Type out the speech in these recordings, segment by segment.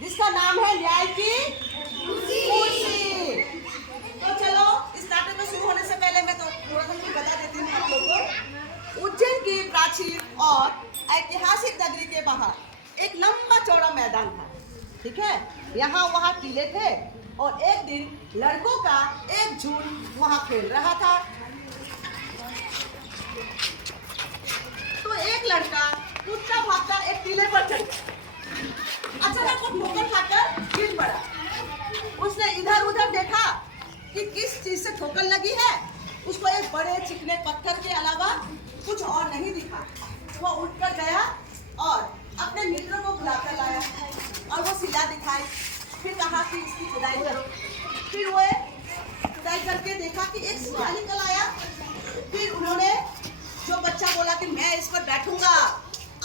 जिसका नाम है न्याय की कुर्सी। तो चलो इस नाटक में शुरू होने से पहले मैं तो थोड़ा सा कुछ बता देती हूँ आप लोगों को। उज्जैन की प्राचीन और ऐतिहासिक नगरी के बाहर एक लंबा चौड़ा मैदान था, ठीक है। यहाँ वहाँ टीले थे और एक दिन लड़कों का एक झुंड वहाँ खेल रहा था। तो एक लड़का कूदता भागता एक टीले पर चढ़ गया। अचानक वो ठोकर खाकर गिर पड़ा। उसने इधर उधर देखा कि किस चीज से ठोकर लगी है। उसको एक बड़े चिकने पत्थर के अलावा कुछ और नहीं दिखा। वो उठकर गया और अपने मित्रों को बुलाकर लाया और वो शिला दिखाई। फिर कहा कि इसकी खुदाई करो। फिर वो खुदाई करके देखा कि एक शिला निकल आया। फिर उन्होंने जो बच्चा बोला कि मैं इस पर बैठूंगा,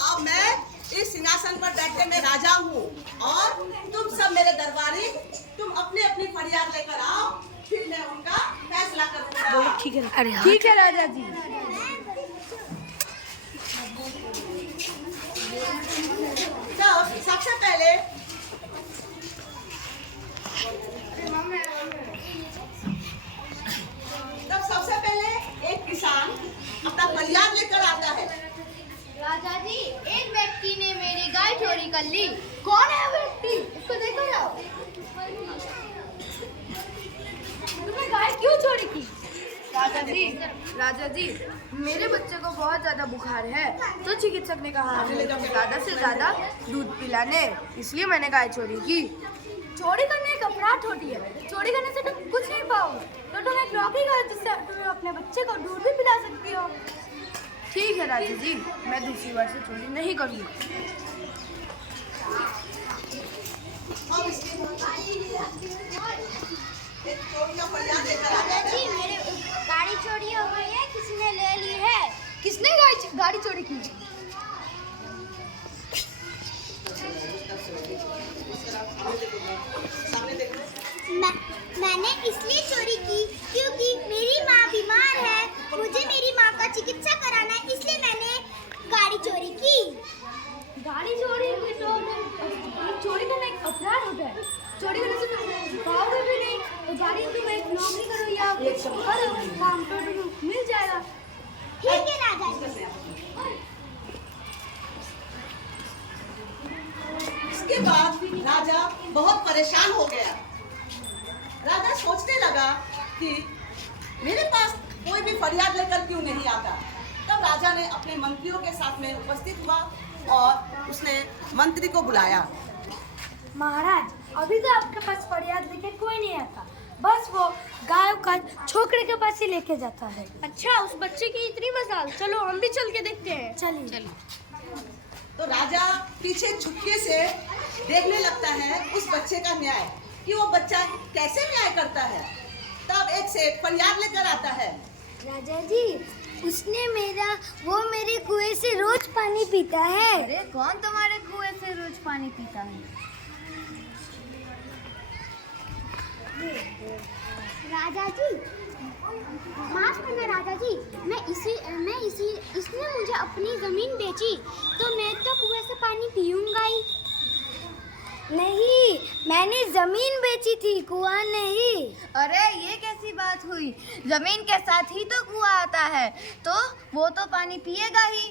अब मैं इस सिंहासन पर बैठ के मैं राजा हूँ और तुम सब मेरे दरबारी, तुम अपनी अपनी फरियाद लेकर आओ, फिर मैं उनका फैसला करूंगा। ठीक है, अरे ठीक है राजा जी। तो सबसे पहले एक किसान अपना फरियाद लेकर आता है। राजा जी, एक व्यक्ति ने मेरी गाय चोरी कर ली। कौन है वो व्यक्ति? इसको देखो जाओ। तुमने गाय क्यों चोरी की? राजा जी, मेरे बच्चे को बहुत ज्यादा बुखार है, तो चिकित्सक ने कहा है ज्यादा से ज्यादा दूध पिलाने, इसलिए मैंने गाय चोरी की। चोरी करना एक अपराध होती है। चोरी करने से तुम कुछ नहीं पाओगे, तो तुम एक नौकरी करो जिससे तुम अपने बच्चे को दूध भी पिला सकती हो। ठीक है राजा जी, मैं दूसरी बार से चोरी नहीं करूँगी। जी, मेरे गाड़ी चोरी हो गई है, किसी ने ले ली है। किसने गाड़ी चोरी की? मैंने इसलिए चोरी की क्योंकि मेरी माँ बीमार है, मुझे मेरी माँ का चिकित्सा कराना है, इसलिए मैंने गाड़ी चोरी की। गाड़ी चोरी तो चोरी करना एक अपराध होता है। चोरी करने से तुम पाओगे भी नहीं, तो गाड़ी तुम एक नौकरी करो या कुछ करो, काम तो तुम्हें मिल जाएगा। ठीक है राजा जी। इसके बाद राजा बहुत परेशान हो गया। राजा सोचने लगा कि मेरे पास कोई भी फरियाद लेकर क्यों नहीं आता। तब राजा ने अपने मंत्रियों के साथ में उपस्थित हुआ और उसने मंत्री को बुलाया। महाराज, अभी तो आपके पास फरियाद लेके कोई नहीं आता, बस वो गाय का छोकरे के पास ही लेके जाता है। अच्छा, उस बच्चे की इतनी मजाल, चलो हम भी चल के देखते हैं। चलिए। तो राजा पीछे चुपके से देखने लगता है उस बच्चे का न्याय, कि वो बच्चा कैसे न्याय करता है। तब एक सेठ फरियाद लेकर आता है। राजा जी, उसने वो मेरे कुएं से रोज पानी पीता है। अरे कौन तुम्हारे कुएं से रोज पानी पीता है? राजा जी, माफ करना राजा जी, इसने मुझे अपनी जमीन बेची, तो मैं तो कुएं से पानी पीऊंगा ही। नहीं, मैंने जमीन बेची थी, कुआं नहीं। अरे ये कैसी बात हुई? जमीन के साथ ही तो कुआं आता है, तो वो तो पानी पिएगा ही।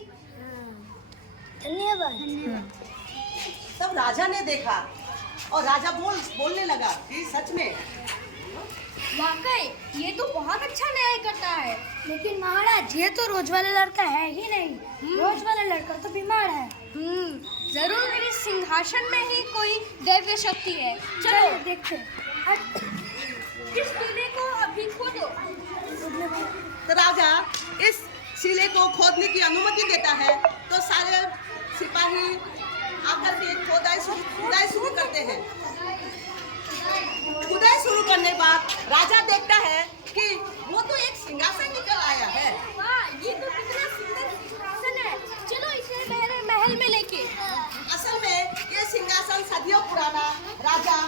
धन्यवाद। तब राजा ने देखा और राजा बोलने लगा कि सच में वाकई ये तो बहुत अच्छा न्याय करता है। लेकिन महाराज, ये तो रोज वाला लड़का है ही नहीं। रोज वाला लड़का तो बीमार है। जरूर मेरे सिंहासन में ही कोई दैवीय शक्ति है। चलो देखते। इस टीले को अभी खोदो। तो राजा इस शिले को खोदने की अनुमति देता है। तो सारे सिपाही आकर के खुदाई शुरू करते हैं। खुदाई शुरू करने के बाद राजा देखता है कि वो तो एक सिंहासन निकल आया है। वाह, ये तो कितना सुंदर सिंहासन है। चलो इसे मेरे महल में लेके। असल में ये सिंहासन सदियों पुराना राजा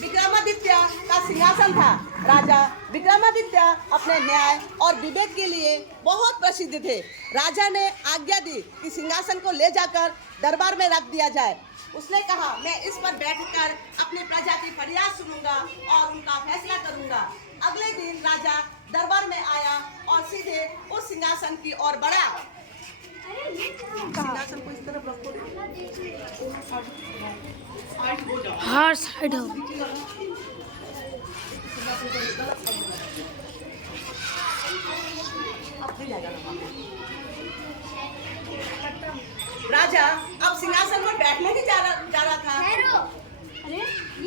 विक्रमादित्य का सिंहासन था। राजा विक्रमादित्य अपने न्याय और विवेक के लिए बहुत प्रसिद्ध थे। राजा ने आज्ञा दी कि सिंहासन को ले जाकर दरबार में रख दिया जाए। उसने कहा, मैं इस पर बैठकर अपनी प्रजा की फरियाद सुनूंगा और उनका फैसला करूंगा। अगले दिन राजा दरबार में आया और सीधे उस सिंहासन की ओर बढ़ा। सिंहासन को इस तरफ रखो। हाँ साइड हो। राजा अब सिंहासन पर बैठने ही जा रहा था।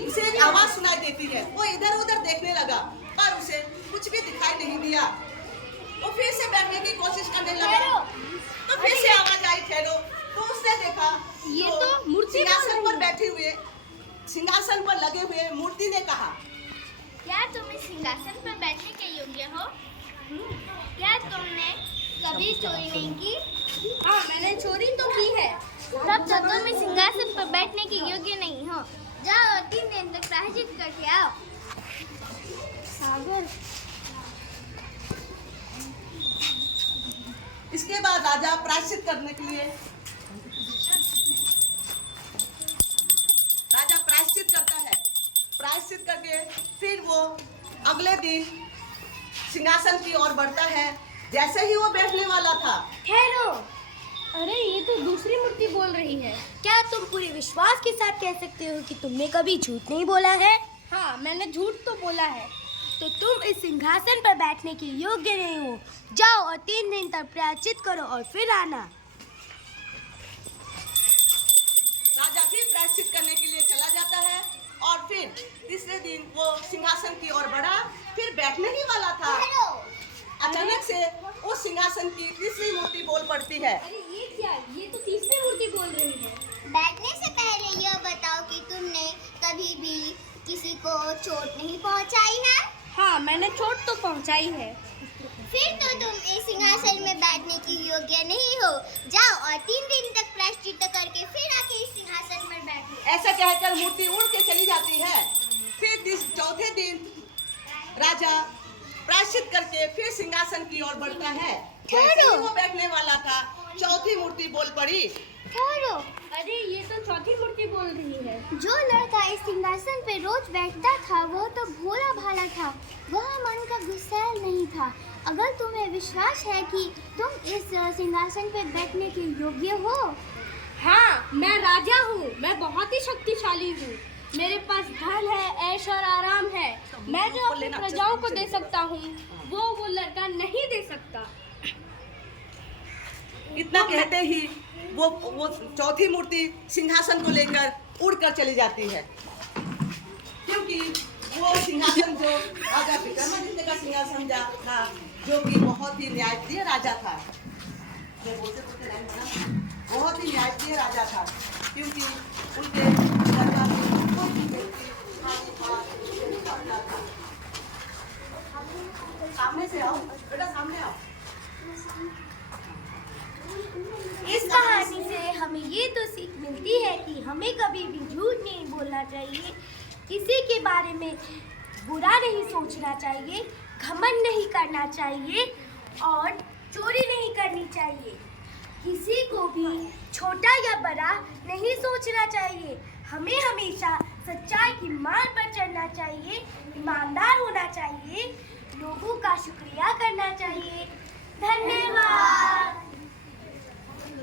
उसे एक आवाज सुनाई देती है। वो इधर उधर देखने लगा पर उसे कुछ भी दिखाई नहीं दिया। वो फिर से बैठने की कोशिश करने लगा तो फिर से आवाज आई, ठहरो। तो उसने देखा ये तो मूर्ति सिंहासन पर बैठे हुए, सिंहासन पर लगे हुए मूर्ति ने कहा, क्या तुम इस सिंहासन पर बैठने के योग्य हो? क्या तुमने कभी चोरी नहीं की? हाँ, मैंने चोरी तो की है। तब तो तुम इस सिंहासन पर बैठने के योग्य नहीं हो। जाओ और 3 दिन तक प्रायश्चित करके आओ। सागर। इसके बाद राजा प्रायश्चित करने के लिए राजा प्रायश्चित करता है। प्रायश्चित करके फिर वो अगले दिन सिंहासन की ओर बढ़ता है। जैसे ही वो बैठने वाला था, ठहरो। अरे ये तो दूसरी मूर्ति बोल रही है। क्या तुम पूरे विश्वास के साथ कह सकते हो कि तुमने कभी झूठ नहीं बोला है? हाँ, मैंने झूठ तो बोला है। तो तुम इस सिंहासन पर बैठने के योग्य नहीं हो। जाओ और 3 दिन तक प्रायश्चित करो और फिर आना। राजा फिर प्रायश्चित करने के लिए चला जाता है और फिर तीसरे दिन वो सिंहासन की ओर बढ़ा। फिर बैठने ही वाला था, अचानक से उस सिंहासन की तीसरी मूर्ति बोल पड़ती है। अरे ये क्या? ये तो तीसरी मूर्ति बोल रही है। बैठने से पहले यह बताओ कि तुमने कभी भी किसी को चोट नहीं पहुंचाई है? हाँ, मैंने चोट तो पहुंचाई है। फिर तो तुम इस सिंहासन में बैठने के योग्य नहीं हो। जाओ और 3 दिन तक प्रायश्चित करके फिर आके इस सिंहासन पर बैठो। ऐसा कहकर मूर्ति उड़ के चली जाती है। फिर चौथे दिन राजा प्रायश्चित करके फिर सिंहासन की ओर बढ़ता है। जैसे ही वो बैठने वाला था, चौथी मूर्ति बोल पड़ी। ठहरो। अरे ये तो चौथी मूर्ति बोल रही है। जो लड़का इस सिंहासन पे रोज बैठता था वह तो भोला भाला था। वह मन का गुस्सैल नहीं था। अगर तुम्हें विश्वास है कि तुम इस सिंहासन पे बैठने के योग्य हो। हाँ, मैं राजा हूँ। मैं बहुत ही शक्तिशाली हूँ। मेरे पास धन है, ऐश और आराम है। मैं जो अपनी प्रजाओं को दे सकता हूँ वो लड़का नहीं दे सकता। इतना कहते ही वो चौथी मूर्ति सिंहासन को लेकर उड़कर चली जाती है। क्योंकि वो सिंहासन जो राजा विक्रमादित्य का सिंहासन था, जो कि बहुत ही न्यायप्रिय राजा था। बहुत ही न्यायप्रिय राजा था, क्योंकि उनके दरबार में कोई भी व्यक्ति खाली हाथ नहीं पड़ता था। सामने से आओ बेटा, सामने आओ। इस कहानी से हमें ये तो सीख मिलती है कि हमें कभी भी झूठ नहीं बोलना चाहिए, किसी के बारे में बुरा नहीं सोचना चाहिए, घमंड नहीं करना चाहिए और चोरी नहीं करनी चाहिए। किसी को भी छोटा या बड़ा नहीं सोचना चाहिए। हमें हमेशा सच्चाई की मार्ग पर चलना चाहिए, ईमानदार होना चाहिए, लोगों का शुक्रिया करना चाहिए। धन्यवाद।